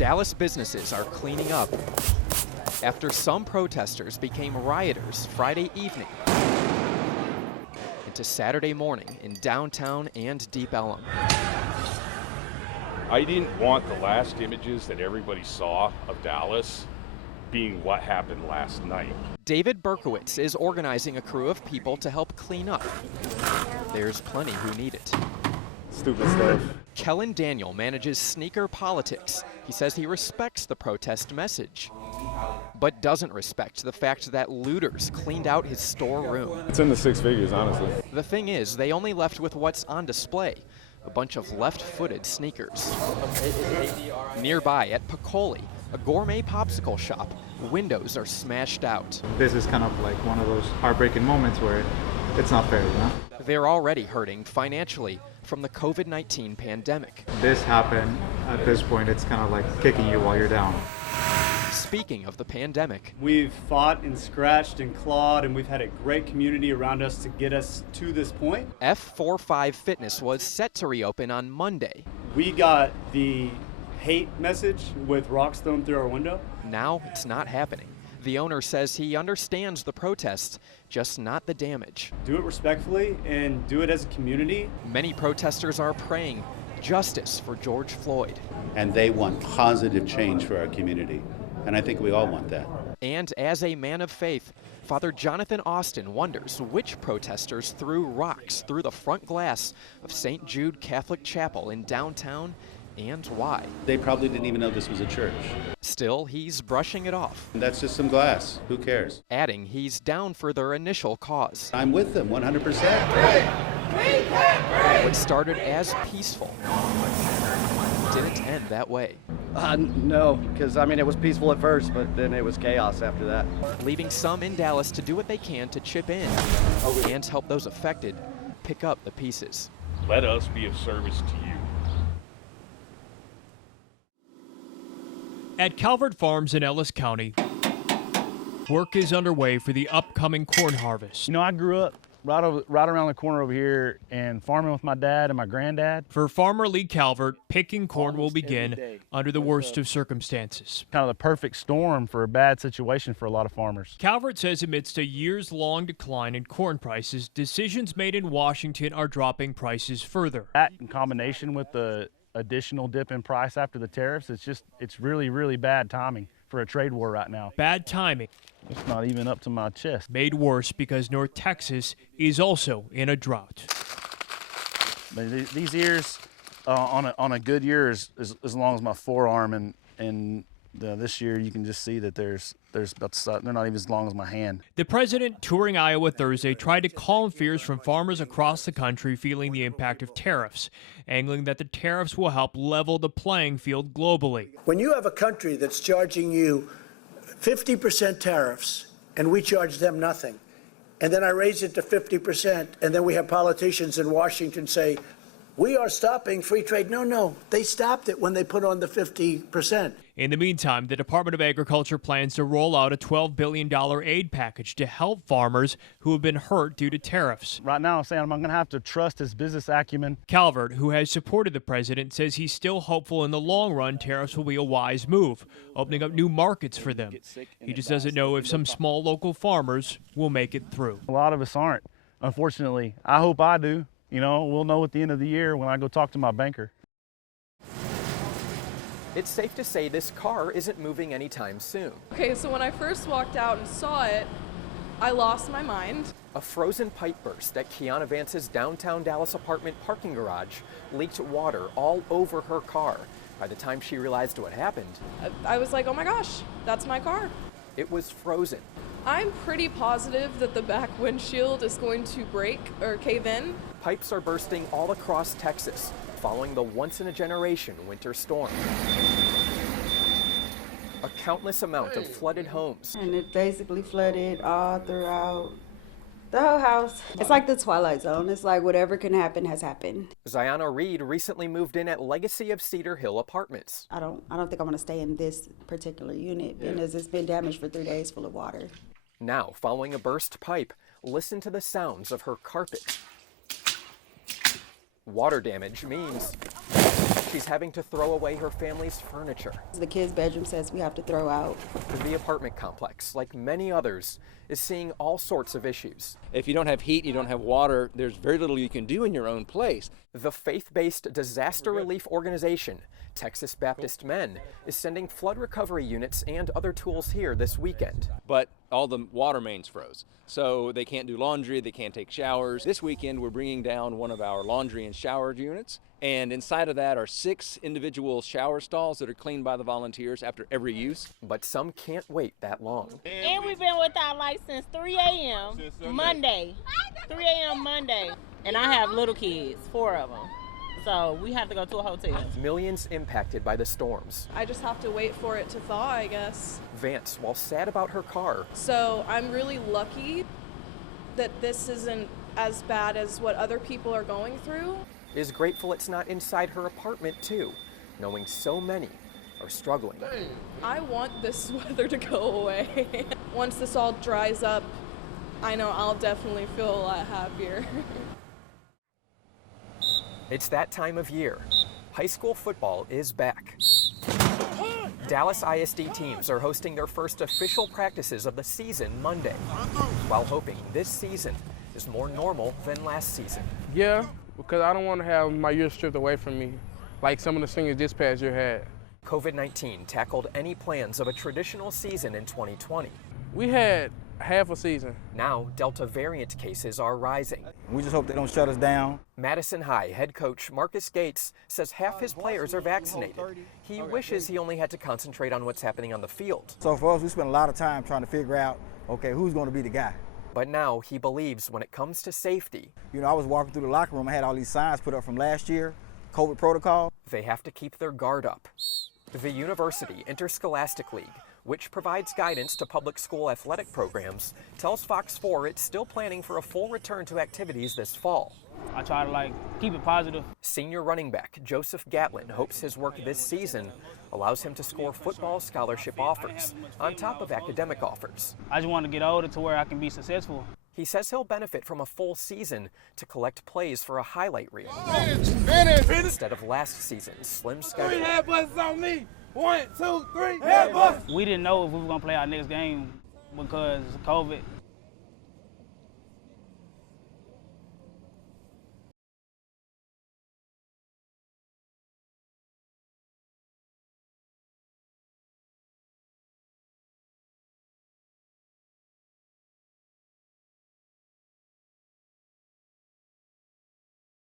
Dallas businesses are cleaning up after some protesters became rioters Friday evening into Saturday morning in downtown and Deep Ellum. I didn't want the last images that everybody saw of Dallas being what happened last night. David Berkowitz is organizing a crew of people to help clean up. There's plenty who need it. Stupid stuff. Kellen Daniel manages Sneaker Politics. He says he respects the protest message, but doesn't respect the fact that looters cleaned out his storeroom. It's in the six figures, honestly. The thing is, they only left with what's on display, a bunch of left-footed sneakers. Nearby at Piccoli, a gourmet popsicle shop, windows are smashed out. This is kind of like one of those heartbreaking moments where it's not fair, you know? They're already hurting financially from the COVID-19 pandemic. This happened, at this point, it's kind of like kicking you while you're down. Speaking of the pandemic, we've fought and scratched and clawed, and we've had a great community around us to get us to this point. F45 Fitness was set to reopen on Monday. We got the hate message with rocks thrown through our window. Now it's not happening. The owner says he understands the protests, just not the damage. Do it respectfully and do it as a community. Many protesters are praying justice for George Floyd. And they want positive change for our community. And I think we all want that. And as a man of faith, Father Jonathan Austin wonders which protesters threw rocks through the front glass of St. Jude Catholic Chapel in downtown and why. They probably didn't even know this was a church. Still, he's brushing it off. That's just some glass. Who cares? Adding he's down for their initial cause. I'm with them 100%. What started as peaceful didn't end that way. No, because I mean it was peaceful at first, but then it was chaos after that. Leaving some in Dallas to do what they can to chip in and help those affected pick up the pieces. Let us be of service to you. At Calvert Farms in Ellis County, work is underway for the upcoming corn harvest. You know, I grew up right around the corner over here and farming with my dad and my granddad. For farmer Lee Calvert, picking corn will begin under the worst of circumstances. Kind of the perfect storm for a bad situation for a lot of farmers. Calvert says amidst a years-long decline in corn prices, decisions made in Washington are dropping prices further. That in combination with the additional dip in price after the tariffs, it's really, really bad timing for a trade war right now. Bad timing. It's not even up to my chest. Made worse because North Texas is also in a drought. But these ears on a good year is as long as my forearm, and this year you can just see that they're not even as long as my hand. The president, touring Iowa Thursday, tried to calm fears from farmers across the country feeling the impact of tariffs, angling that the tariffs will help level the playing field globally. When you have a country that's charging you 50% tariffs and we charge them nothing, and then I raise it to 50%, and then we have politicians in Washington say, we are stopping free trade. No, they stopped it when they put on the 50%. In the meantime, the Department of Agriculture plans to roll out a $12 billion aid package to help farmers who have been hurt due to tariffs. Right now, I'm saying I'm going to have to trust his business acumen. Calvert, who has supported the president, says he's still hopeful in the long run tariffs will be a wise move, opening up new markets for them. He just doesn't know if some small local farmers will make it through. A lot of us aren't, unfortunately. I hope I do. You know, we'll know at the end of the year when I go talk to my banker. It's safe to say this car isn't moving anytime soon. Okay, so when I first walked out and saw it, I lost my mind. A frozen pipe burst at Kiana Vance's downtown Dallas apartment parking garage leaked water all over her car. By the time she realized what happened, I was like, oh my gosh, that's my car. it was frozen. I'm pretty positive that the back windshield is going to break or cave in. Pipes are bursting all across Texas following the once-in-a-generation winter storm. A countless amount of flooded homes. And it basically flooded all throughout the whole house. It's like the Twilight Zone. It's like whatever can happen has happened. Ziana Reed recently moved in at Legacy of Cedar Hill Apartments. I don't think I want to stay in this particular unit because it's been damaged for 3 days full of water. Now, following a burst pipe, listen to the sounds of her carpet. Water damage means she's having to throw away her family's furniture. The kids' bedroom says we have to throw out. The apartment complex, like many others, is seeing all sorts of issues. If you don't have heat, you don't have water, there's very little you can do in your own place. The faith-based disaster relief organization, Texas Baptist Men, is sending flood recovery units and other tools here this weekend. But all the water mains froze, so they can't do laundry, they can't take showers. This weekend we're bringing down one of our laundry and shower units, and inside of that are 6 individual shower stalls that are cleaned by the volunteers after every use. But some can't wait that long. And we've been without light since 3 a.m. Monday. 3 a.m. Monday. And I have little kids, 4 of them. So we have to go to a hotel. Millions impacted by the storms. I just have to wait for it to thaw, I guess. Vance, while sad about her car, So I'm really lucky that this isn't as bad as what other people are going through. is grateful it's not inside her apartment too, knowing so many are struggling. I want this weather to go away. Once this all dries up, I know I'll definitely feel a lot happier. It's that time of year. High school football is back. Dallas ISD teams are hosting their first official practices of the season Monday, while hoping this season is more normal than last season. Yeah, because I don't want to have my year stripped away from me, like some of the seniors this past year had. COVID-19 tackled any plans of a traditional season in 2020. We had half a season. Now, Delta variant cases are rising. We just hope they don't shut us down. Madison High head coach Marcus Gates says half his players are vaccinated. He wishes he only had to concentrate on what's happening on the field. So for us, we spent a lot of time trying to figure out, okay, who's going to be the guy? But now he believes when it comes to safety, You know, I was walking through the locker room, I had all these signs put up from last year, COVID protocol. they have to keep their guard up. The University Interscholastic League, which provides guidance to public school athletic programs, tells Fox 4 it's still planning for a full return to activities this fall. I try to keep it positive. Senior running back Joseph Gatlin hopes his work this season allows him to score football scholarship offers on top of academic offers. I just want to get older to where I can be successful. He says he'll benefit from a full season to collect plays for a highlight reel instead of last season's slim schedule. 3 headbutts on me. 1, 2, 3, headbutts. We didn't know if we were going to play our next game because of COVID.